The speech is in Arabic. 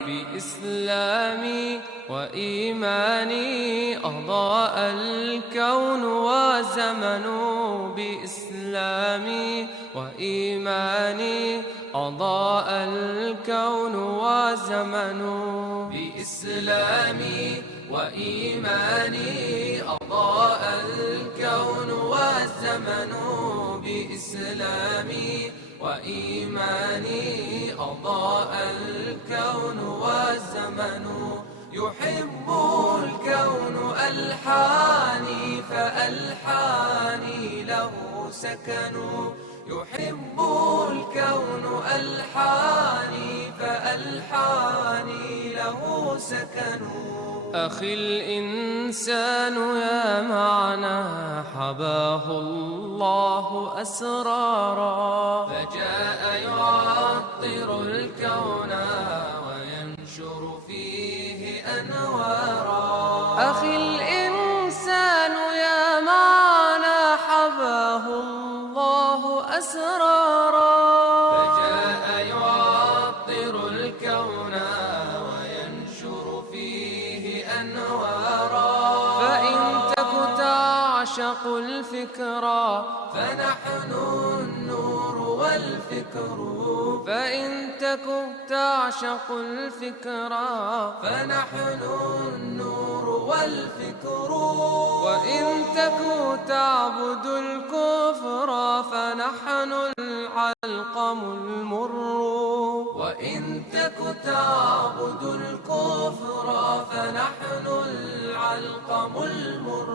بإسلامي وإيماني أضاء الكون وزمن. بإسلامي وإيماني أضاء الكون وزمن. بإسلامي وإيماني أضاء الكون والزمن. بإسلامي وإيماني أضاء الكون والزمن. يحب الكون ألحاني فألحاني له سكن. يحب الكون ألحاني فألحاني له سكن. أخي الإنسان يا معنى حباه الله أسرارا، فجاء يعطر الكون وينشر فيه أنوارا. أخي الإنسان يا معنى حباه الله أسرارا، فجاء يعطر الكون وينشر فيه أنوارا. فإن تك تعشق الفكرة فنحن النور والفكر. فإن تك تعشق الفكرة فنحن النور والفكر. وإن تك تعبد الكفر فنحن العلقم المر. وإن تك تعبد الكفر فنحن العلقم المر.